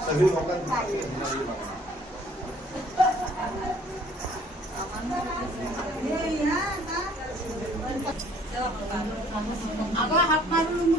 सभी लोकांना हात मारून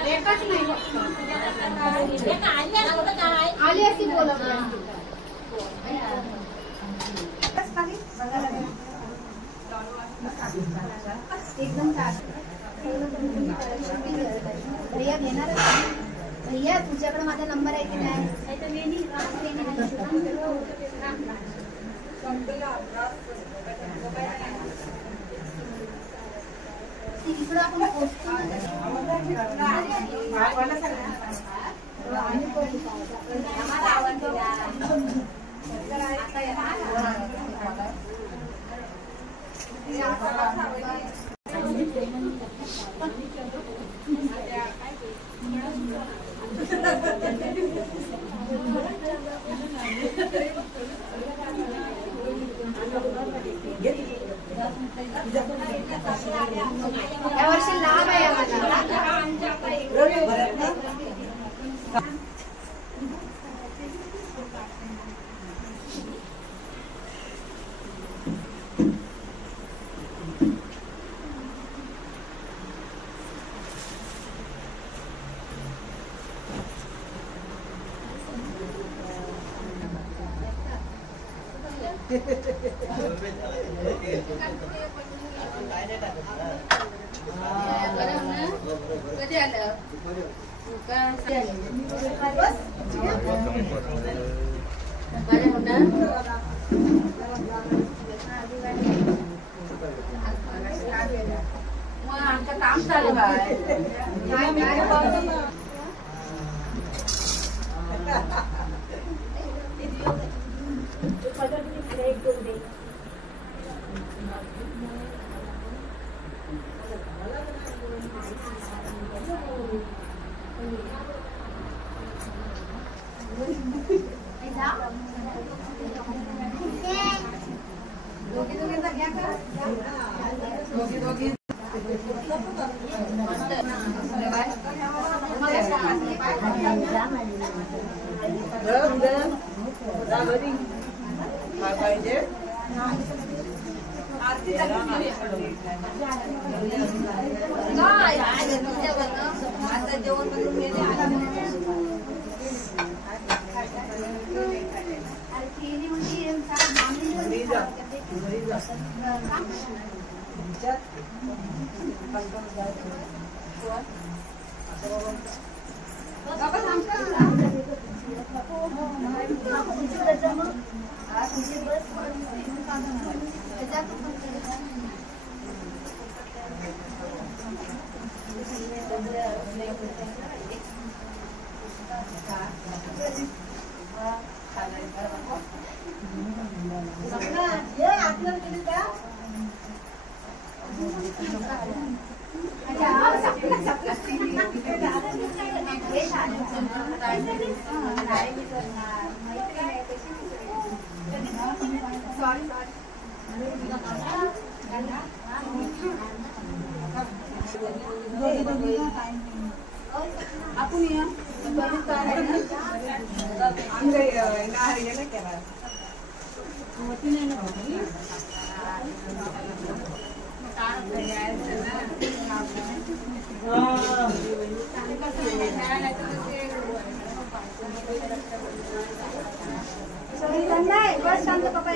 रेखाच नाही आली असती बोलत एकदम भैया घेणार भैया तुझ्याकडे माझा नंबर आहे की नाही इकडं आपण पोहोचतो या वर्षी लाभ आहे कधी आलं मग आमचं काम चालू आहे बस शांत पप्पा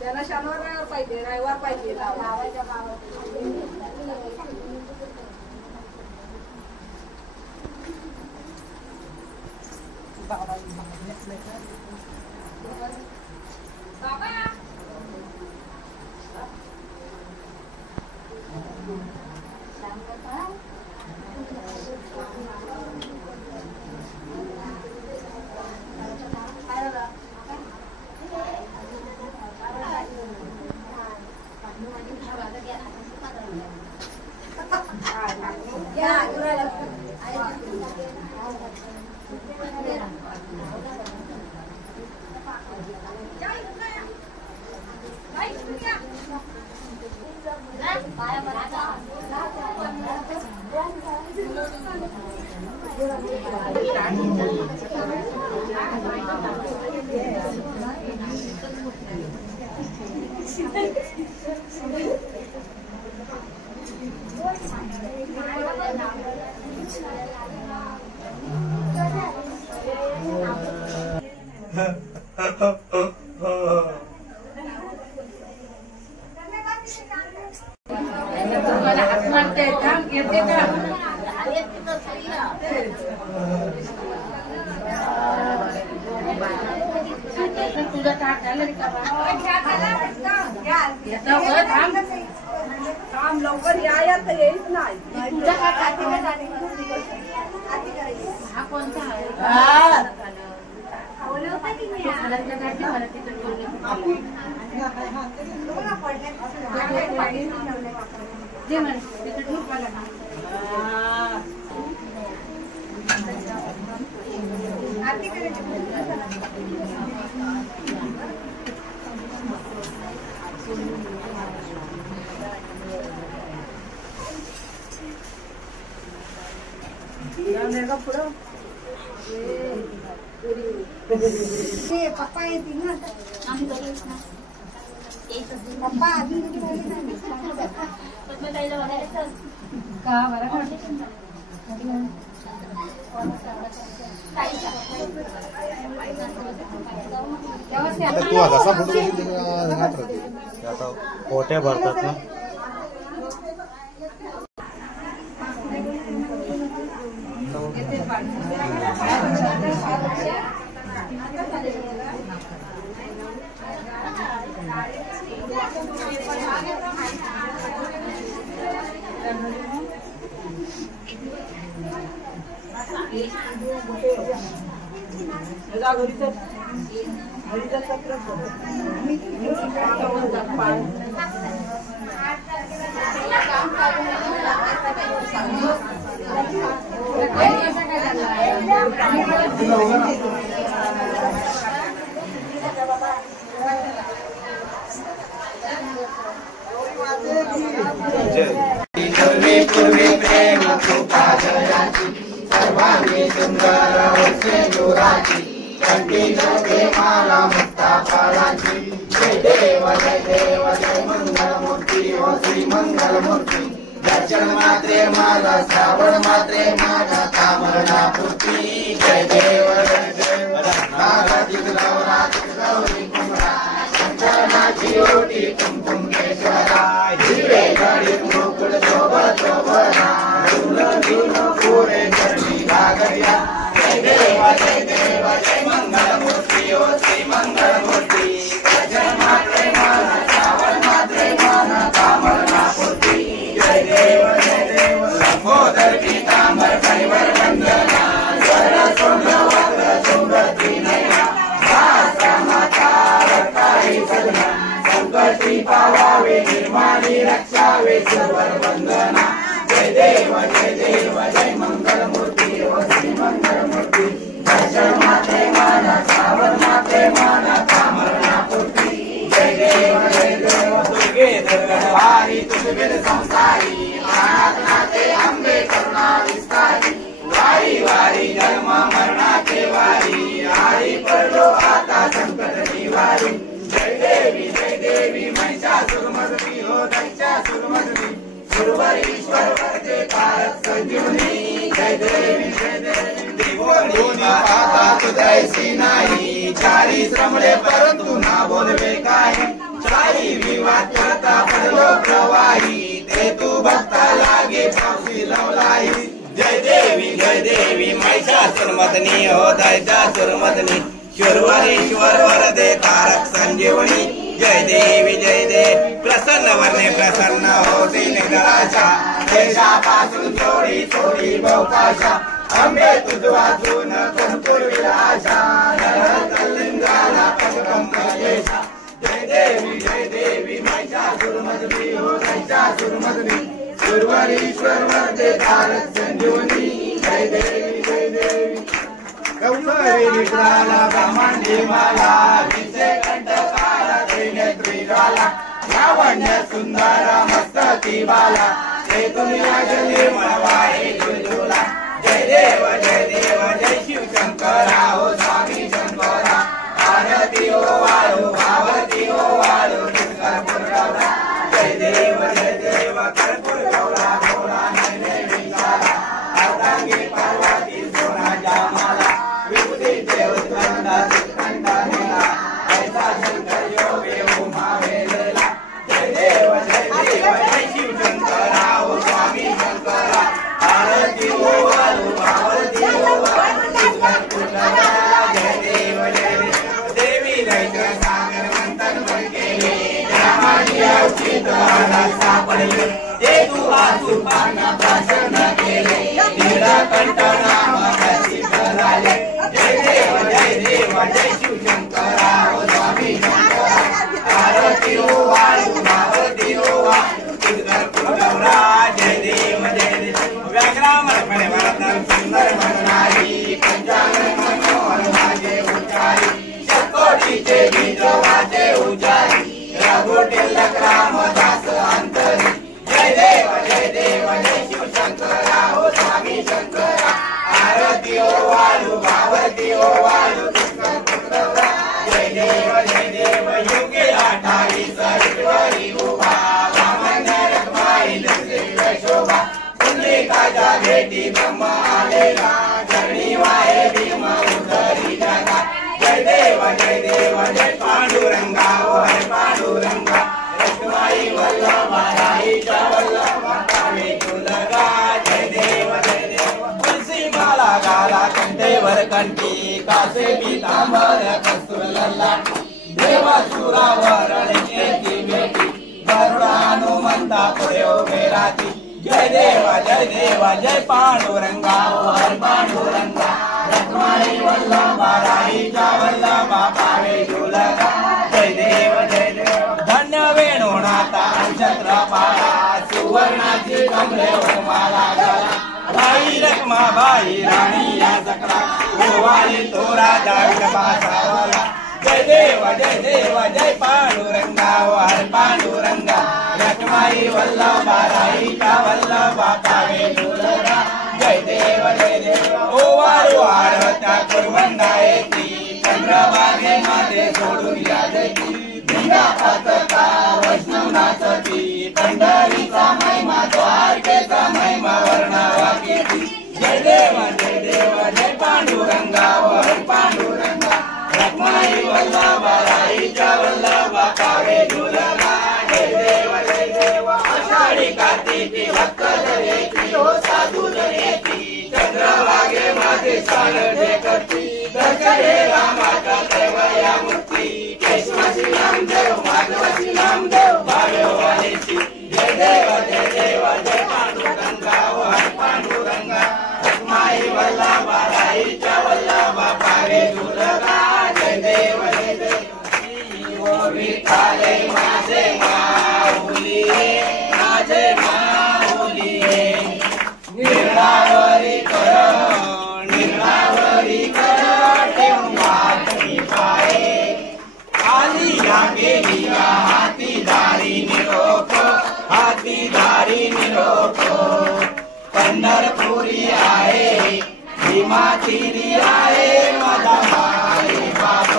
त्याला शनिवार पाहिजे रविवार पाहिजे लावायच्या काम लवकर या तर येईच नाही हा कोणता पप्पा येतील ना पप्पा आधी का बरं तू आता फोटो आता पोट्या भरतात ना पूर्वी प्रेम कृपा जयाची सर्वांगी सुंदर वसे दुराची कंठी जोगे माला मुक्ता फळाची जय देव जय मंगलमूर्ती हो श्री मंगलमूर्ती दर्शन मात्रे माझा श्रावण मात्रे माझा कामना पूर्ती जय देव नागातील गौरातील गौरी कुमरा शंकरनाची ओटी कुमकुम केशवरा हिरवे गडीत मुकुट शोभत शोभना झुलून पुरे चरणी घागरिया जय देव जय मंगलमूर्ती हो श्री मंगलमूर्ती दर्शन मात्रे माझा श्रावण मात्रे माझा कामना पूर्ती जय देव लंबोदर पीतांबर परिवर वंदना स्वर सोम्य वक्र सुंदरी नयना शास्त्र माता रक्षाई सदना संकटी पावावे निर्माणी रक्षावे सर्वर वंदना जय देव जय मंगलमूर्ती हो श्री मंगलमूर्ती दर्शन मात्रे माना श्रावण मात्रे माना कामना पूर्ती जय देव दुर्गे दुर्गणवारी तुझवीर संसारी नाथे अंबे करुणा विस्तारी वारी वारी जन्म मरणाचे वारी आरी पडलो आता संकट निवारी जय देवी महिषासुरमर्दिनी हो दैत्यासुरमर्दिनी सुरवर ईश्वर वरदे कारक संजीवनी जय देवी देवोनी पाहता तुझैसी नाही चारी श्रमले परंतु ना बोलवे काही चारी विवाद करता पडलो प्रवाही ते तू भक्ता लागे पावसी लवलाई जय देवी महिषासुरमर्दिनी हो दैत्यासुरमर्दिनी शुरवरीश्वर वरदे तारक संजीवनी जय देवी प्रसन्न वर्णे प्रसन्न होती निराशा देशापासून थोडी थोडी बहुकाशा अंबे तुझ वाचून कंपूर विलाशा कलिंगाला पटकम कलेशा जय देवी महिषासुरमर्दिनी हो महिषासुरमर्दिनी शुरवरीश्वर वरदे तारक संजीवनी जय देवी कौसरी विक्राला ब्रह्मांडी माला विषय कंठकाला त्रिनेत्री ज्वाला लावण्य सुंदर मस्तकी बाला हे दुनिया जली मळवाई झुलझुला जय देव जय शिव शंकरा हो स्वामी शंकरा आरती हो वाळू भावती हो वाळू कर्पूर गौरा जय देव कर्पूर गौरा गौरा नैने विचारा अर्धांगी पार्वती सोना जामाला विभूती देव कंदा कंदा नेला ऐसा शंकर योगे उमा वेलेला जय देव जय शिव शंकरा हो स्वामी शंकरा आरती हो वाळू भावती हो वाळू कर्पूर गौरा जय देव देवी दैत्य सागर मंथन केले रामाची औषध आला सापडले ते तू आसुपाना भाषण केले नीलकंठ नामाची झाले जय देव जय शिव शंकरा हो स्वामी शंकरा आरती हो वाळू भावती हो वाळू कर्पूर गौरा जय देव व्याघ्रामरपणे वरदन सुंदर मननारी पंचांग मनोहर माझे उच्चारी शतकोटीचे बीज वाचे उच्चारी रघुटिल रामदास अंतरी जय देव जय शिव शंकरा हो स्वामी शंकरा आरती हो वाळू भावती हो वाळू कर्पूर गौरा जय देव योगी 28 विठ्ठली उभा वामन रखमाई लक्ष्मी शोभा पुंडलिकाच्या भेटी ब्रह्म आलेला चरणी वाहे भीम उतरी जाता जय देव जय पांडुरंगा हरे पांडुरंगा रखमाई वल्लभा राईच्या वल्लभा कामे तुलगा जय देव तुलसी माला गाला कंठेवर कंठी कासे पीतांबर कस्तूर ललाटी देवासुरावर रणकेची भेटी गरुडा हनुमंता पुढे उभे राहती जय देव जय पांडुरंगा हर पांडुरंगा रखमाई वल्लभा राईच्या वल्लभा पावे तुलगा जय देव धन्य वेणुनाथा छत्रपाळा सुवर्णाची कमळे माला गळा बाई रखमाबाई राणी या सकला गोवाळी तो राजा विठोबाचा जय देव जय पांडुरंगा हर पांडुरंगा रखमाई वल्लभा राईच्या वल्लभा पावे तुलगा जय देव ओ वारू आरत्या कुरवंडा येती चंद्रभागे मध्ये सोडून या जयती गंगा पातका वैष्णव नाचती पंढरीचा महिमा द्वारकेचा महिमा वर्णावा किती जय देव जय पांडुरंगा वर पांडुरंगा रखमाई वल्लभा राईच्या वल्लभा कावे दुर्गा जय देव आषाढी कार्तिकी भक्त येती हो साधू येती चंद्रभागे माझे सारथे करती दर्शने रामाचा दैवया मुक्ती केशवासी नामदेव माधवासी नामदेव भावेवानीची जय देव जय पांडुरंगा वर पांडुरंगा रखमाई वल्लभा राईच्या वल्लभा कावे दुर्गा जय देव विठाले माझे माऊली माझे माऊली निर्णावरी कर ठेवून वाटणी पाये आली या गेली हाती दारी निरोप पंढरपुरी आहे भीमातीरी आहे माझा माई बाप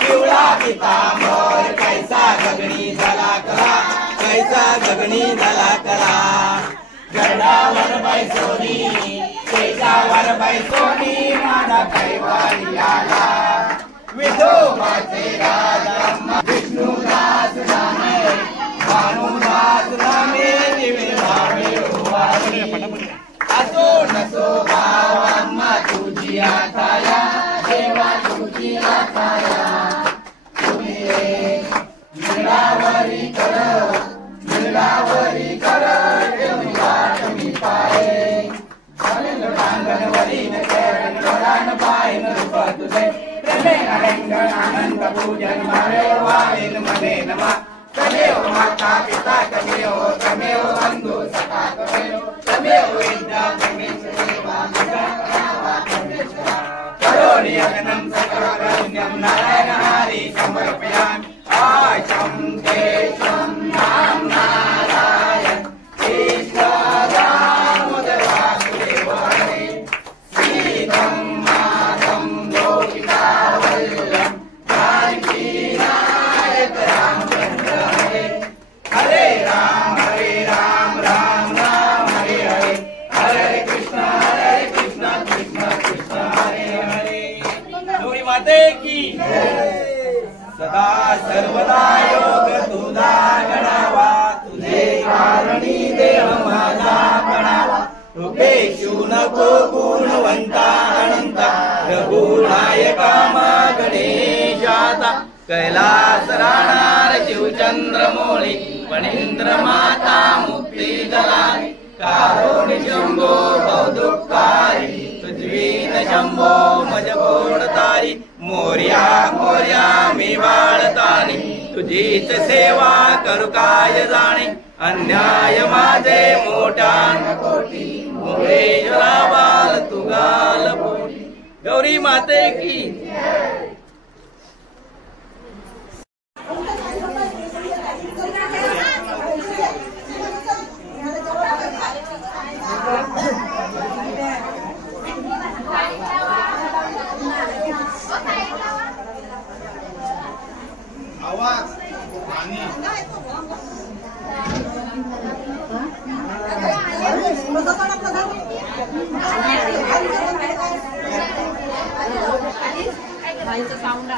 पिवळा पितांबर कैसा गगनी झाला करा गडावर बैसोनी शेजावर बैसोनी माझा कैवारी आला विठोबाचे राजा विष्णुदास नामे भानुदास नामे दिवे भावे उभारले असो नसो भावांना तुझी आताया देवा तुझी आताया मिळावरी कर वाटणी पाये अंगणवरी नरण पायन रूप तुझे प्रेमेन रंगण आनंद पूजन मारे वारेन मने नमा तमेव माता पिता तमेव बंधु सखा तमेव विद्या परमेश्वरेवा करोणि अगनं सकलकारुण्यं नारायण हरि समर्पयामि आशं केशं नाम नारायण कृष्ण दामोदर वासुदेव हरे श्रीधं माधं गोपिका वल्लभं जानकी नायक रामचंद्र हरे राम राम राम हरे हरे हरे कृष्ण कृष्ण कृष्ण हरे हरे गौरी माते की सदा सर्वदा योग तुझा गणावा तुझे कारणी देह माझा गणावा तुपेक्षु नको गुणवंता अनंता रघुनायका मा गणेशाता कैलास राहणार शिवचंद्र मोळी पणींद्र माता मुक्ती दलानी कारुणी शंभो बहुदुःखारी तुझवीन शंभो मज तारी मोर्या मोर्या मी बाळतानी तुझीच सेवा करू काय जाणे अन्याय माझे मोठा कोटी मोरेश्वरा बाल तुगाल पोटी गौरी माते की आवाज आणि साऊंड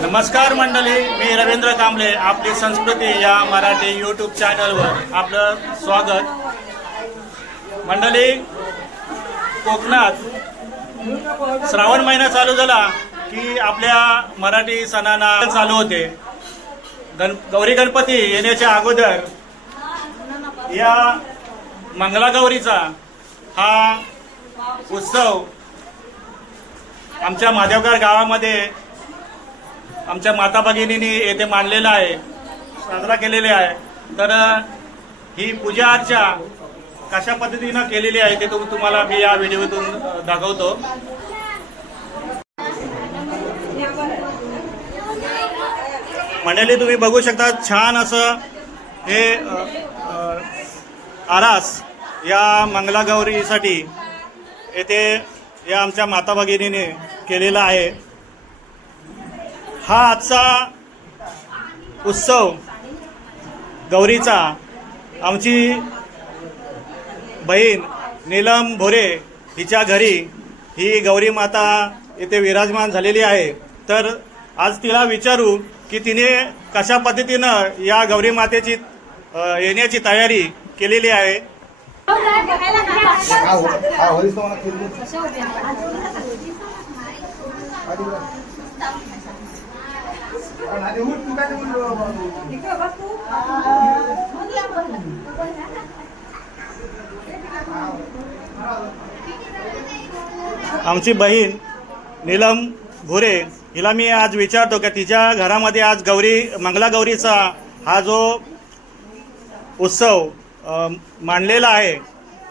नमस्कार मंडळी, मी रवींद्र कांबळे. आपली संस्कृती या मराठी यूट्यूब चॅनलवर आपलं स्वागत. मंडळी, कोकणात श्रावण महिना चालू झाला की आपल्या मराठी सणांना चालू होते. गौरी गणपती येण्याच्या अगोदर या मंगलागौरीचा हा उत्सव आमच्या माधवगाव गावामध्ये आमच्या माता भगिनींनी येथे मांडलेला आहे, साजरा केलेला आहे. तर ही पूजा अर्चा कशा पद्धतीनं केलेली आहे ते तुम्हाला मी या व्हिडिओतून दाखवतो. मंडळी, तुम्ही बघू शकता छान असं हे आरास या मंगलागौरीसाठी येथे या आमच्या माता भगिनीने केलेला आहे. हा आजचा उत्सव गौरीचा आमची बहीण नीलम भोरे हिच्या घरी ही गौरी माता येथे विराजमान झालेली आहे. तर आज तिला विचारू की तिने कशा पद्धतीनं या गौरी मातेची येण्याची तयारी केलेली आहे. आमची बहीण नीलम भोरे हिला मी आज विचारतो की तिच्या घरामध्ये आज मंगलागौरीचा हा जो उत्सव मांडलेला आहे,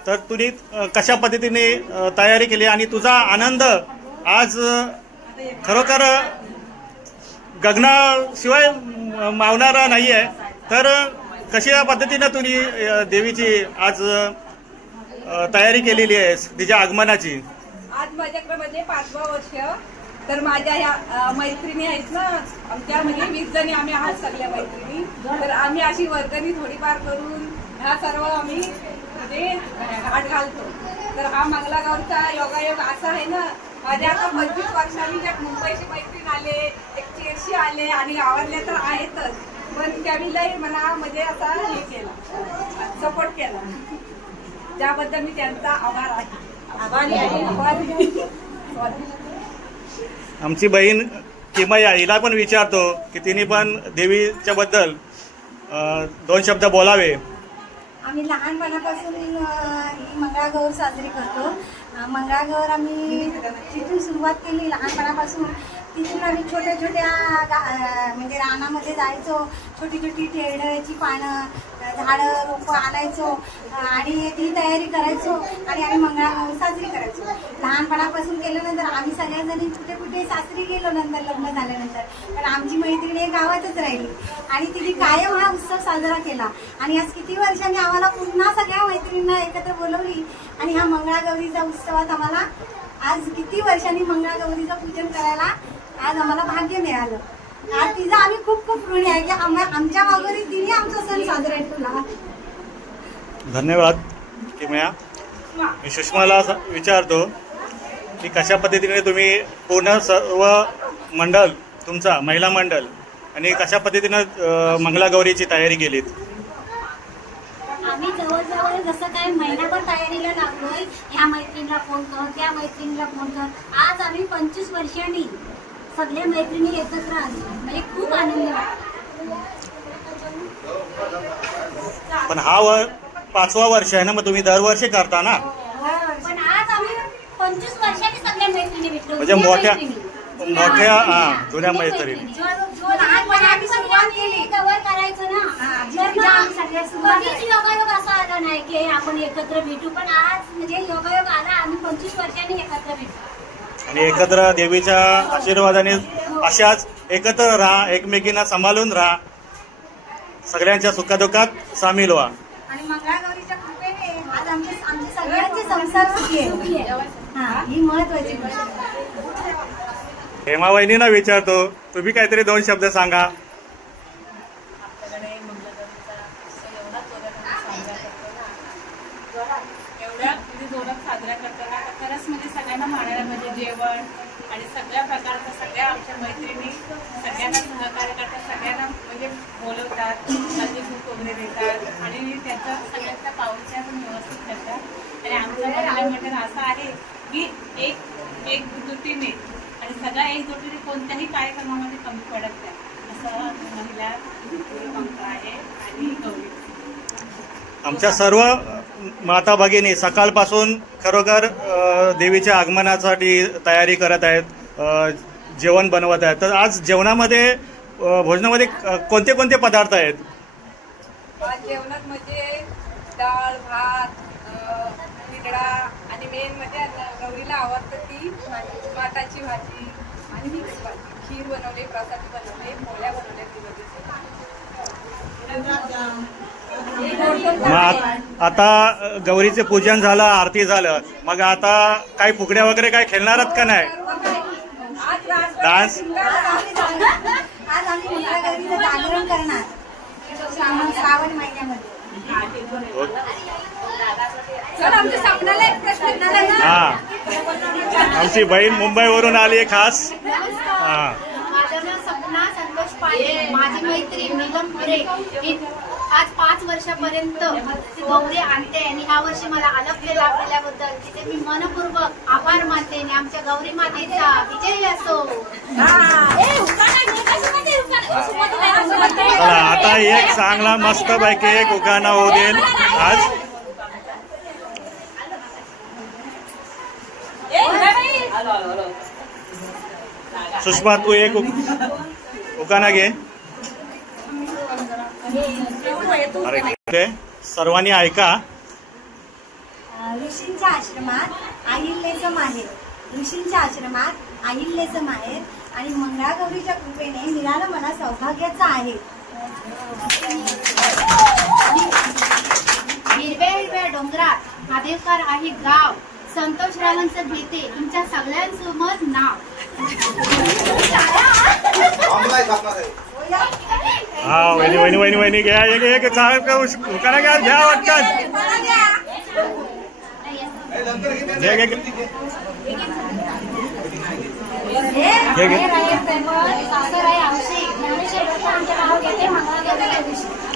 तर तुम्ही कशा पद्धतीने तयारी केली आणि तुझा आनंद आज खरोखर गगनाशिवाय मावणारा नाही आहे. तर कशा पद्धतीनं तुम्ही देवीची आज तयारी केलेली आहे तिच्या आगमनाची? आज माझ्याकडे म्हणजे 5वा वर्ष. तर माझ्या ह्या मैत्रिणी आहेत ना, आमच्या म्हणजे 20 जणी आम्ही आहात सगळ्या मैत्रिणी. तर आम्ही अशी वर्गणी थोडीफार करून ह्या सर्व आम्ही म्हणजे हात घालतो. तर हा मंगलागौरचा योगायोग असा आहे ना, माझ्या आता 25 वर्षांनी ज्या मुंबईची मैत्रीण आले, एक चेरशी आले आणि गावातल्या तर आहेतच, पण त्यांनीही मला म्हणजे असा हे केला, सपोर्ट केला. त्याबद्दल मी त्यांचा आभार आहे. आमची बहीण किमया हिला पण विचारतो की तिने पण देवीच्या बद्दल 2 शब्द बोलावे. आम्ही लहानपणापासून ही मंगळागौर साजरी करतो. मंगळागौर आम्ही तिथून सुरुवात केली लहानपणापासून. तिथून आम्ही छोट्या छोट्या म्हणजे रानामध्ये जायचो, छोटी छोटी टेरडची पानं, झाडं रोपं आणायचो आणि ती तयारी करायचो आणि आम्ही मंगळागौर साजरी करायचो. लहानपणापासून केल्यानंतर आम्ही सगळ्याजणी कुठे कुठे सासरी गेलो नंतर लग्न झाल्यानंतर, पण आमची मैत्रिणी गावातच राहिली आणि तिने कायम हा उत्सव साजरा केला. आणि आज किती वर्षांनी आम्हाला पुन्हा सगळ्या मैत्रिणींना एकत्र बोलवली आणि ह्या मंगळागौरीच्या उत्सवात आम्हाला आज किती वर्षांनी मंगळागौरीचं पूजन करायला आज आम्हाला भाग्य मिळालं. आज तिचा आम्ही खूप खूप ऋणी आहे की आमच्या मागोरी तिने आमचा सण साजरा केला. धन्यवाद किमया. मी सुषमाला विचारतो की कशा पद्धतीने तुम्ही पूर्ण सर्व मंडळ तुमचा महिला मंडळ आणि कशा पद्धतीनं मंगलागौरीची तयारी केलीत? आम्ही जवळजवळ जसं काय महिनाभर तयारीला लागलोय. ह्या मैत्रिणीला फोन कर, त्या मैत्रिणीला फोन कर. आज आम्ही 25 वर्षांनी सगळ्या मैत्रिणी एकत्र आलो, म्हणजे खूप आनंद वाटतो. पण हा 5वा वर्ष आहे ना, मग तुम्ही दरवर्षी करता ना? पण आज आम्ही 25 वर्षांनी सगळ्या मैत्रिणी भेटलो. म्हणजे मोठ्या जुन्या मैत्रिणी. जो लहानपणी आम्ही सुरुवात केली तेव्हा करायचं ना. कधीच योगायोग असा आला नाही की आपण एकत्र भेटू, पण आज म्हणजे योगायोग आला. आम्ही 25 वर्षांनी एकत्र भेटू आणि एकत्र देवीच्या आशीर्वादाने अशाच एकत्र राहा, एकमेकींना सांभाळून राहा, सगळ्यांच्या सुखादुःखात सामील व्हा. आणि मंगळागौरीच्या कृपेने आज आमचे सगळ्यांचे संसार सुखी आहे. ही महत्वाची गोष्ट. हेमा वहिनींना विचारतो, तुम्ही काहीतरी 2 शब्द सांगा. आपल्याकडे मंगळागौरीचा उत्सव एवढा जोरात साजरा करतो ना. सगळ्यांना मानायला म्हणजे जेवण आणि सगळ्या प्रकारचं सगळ्या आमच्या मैत्रिणी सगळ्यांना सहकार्य करतात, सगळ्यांना म्हणजे बोलवतात, हल्दी खूप वगैरे देतात आणि त्याचा सगळ्यांच्या पावत्या पण व्यवस्थित करतात. आणि आमचं महिला मंडळ असं आहे की एकजुटीने आणि सगळ्या एकजुटीने कोणत्याही कार्यक्रमामध्ये कमी पडत नाही असं महिला मंत्र आहे. आणि गौरी आमच्या सर्व माता भगिनी सकाळपासून खरोखर देवीच्या आगमनासाठी तयारी करत आहेत, जेवण बनवत आहेत. तर आज जेवणामध्ये भोजनामध्ये कोणते कोणते पदार्थ आहेत? आज जेवणात म्हणजे डाळ, भात, विडा आणि मेन म्हणजे गौरीला आवडतं ती माठाची भाजी आणि मिक्स भाजी, खीर बनवले, प्रसाद बनवले, पोळ्या बनवल्या. मग आता गौरीचे पूजन झालं, आरती झालं, मग आता काही फुगड्या वगैरे काय खेळणारच का नाही? डान्स आज आम्ही मंगळागौरीचं जागरण करणार श्रावण महिन्यामध्ये. हा, आमची बहीण मुंबईवरून आली आहे खास. हा, माझं नाव सपना संतोष पाटील, माझी मैत्रीण नीलम पुरे आज 5 वर्षापर्यंत गौरी आणते आणि ह्या वर्षी मला अलगले लाभल्याबद्दल तिथे मी मनपूर्वक आभार मानते आणि आमच्या गौरी मातेचा विजय असो. चला आता एक चांगला मस्त पैकी एक उखाणा होऊ देईल आज. सुषमा तू एक उखाणा घे. अरे सर्वांनी ऐका. ऋषींच्या आश्रमात अहिल्याचं माहेर, ऋषींच्या आश्रमात अहिल्याचं माहेर आणि मंगळागौरीच्या कृपेने मिळालं मला सौभाग्याचं आहे. हिरव्या हिरव्या डोंगरात महादेवकर आहे गाव, संतोषरावांचं घेते तुमच्या सगळ्यांसमोर नाव. हा वहिनी वहिनी वहिनी वहिनी घ्या एक उखाणा घ्या, घ्या वाटतं. घे घे घे.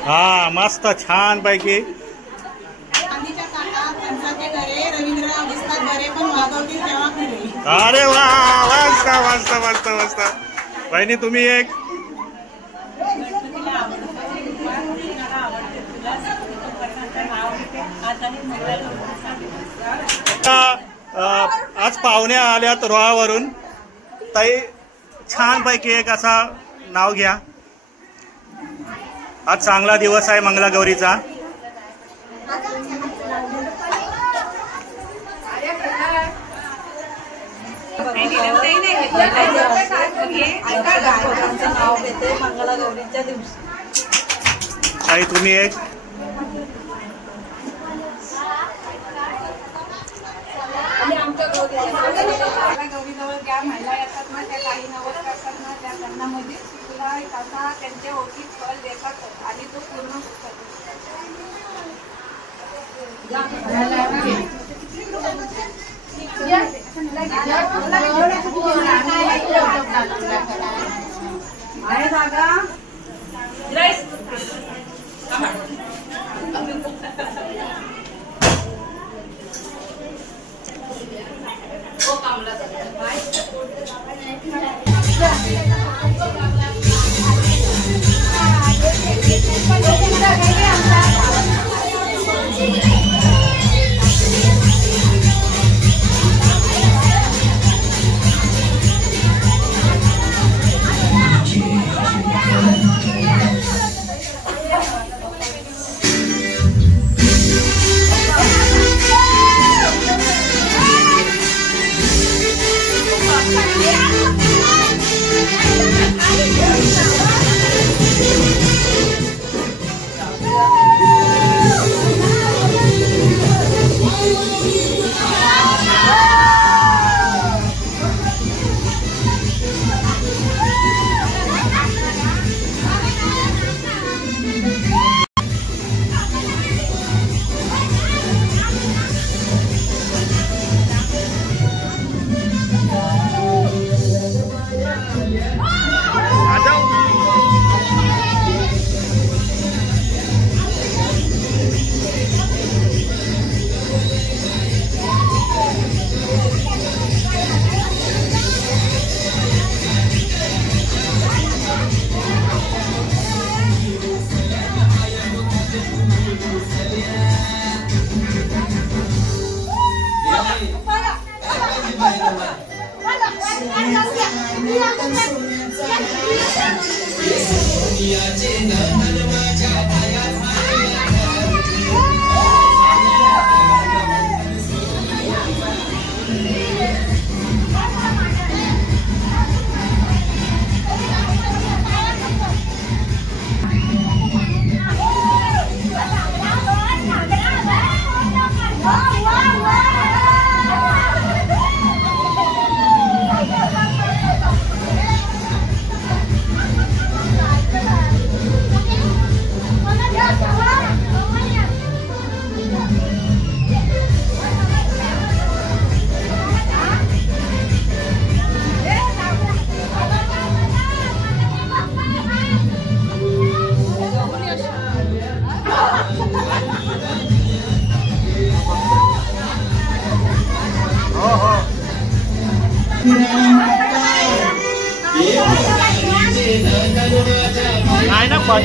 हा मस्त छान पैकी. अरे वा, मस्त मस्त मस्त मस्त. बहिणी तुम्ही एक. आज पाहुणे आल्यात रोहावरून. ताई छान पैकी एक असा नाव घ्या. आज चांगला दिवस आहे मंगळागौरीचा. मंगळागौरीच्या दिवशी ताई तुम्ही एक. आणि आमच्या गौरीजवळ ज्या महिला येतात ना, त्या काही नवस करतात ना, त्या त्यांना म्हणजे तुला एक असा त्यांच्या ओळखीत फल देतात आणि तो पूर्ण होतो. आहे जागा.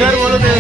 इधर बोलो दे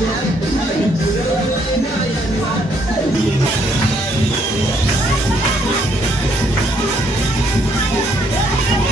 Thank you.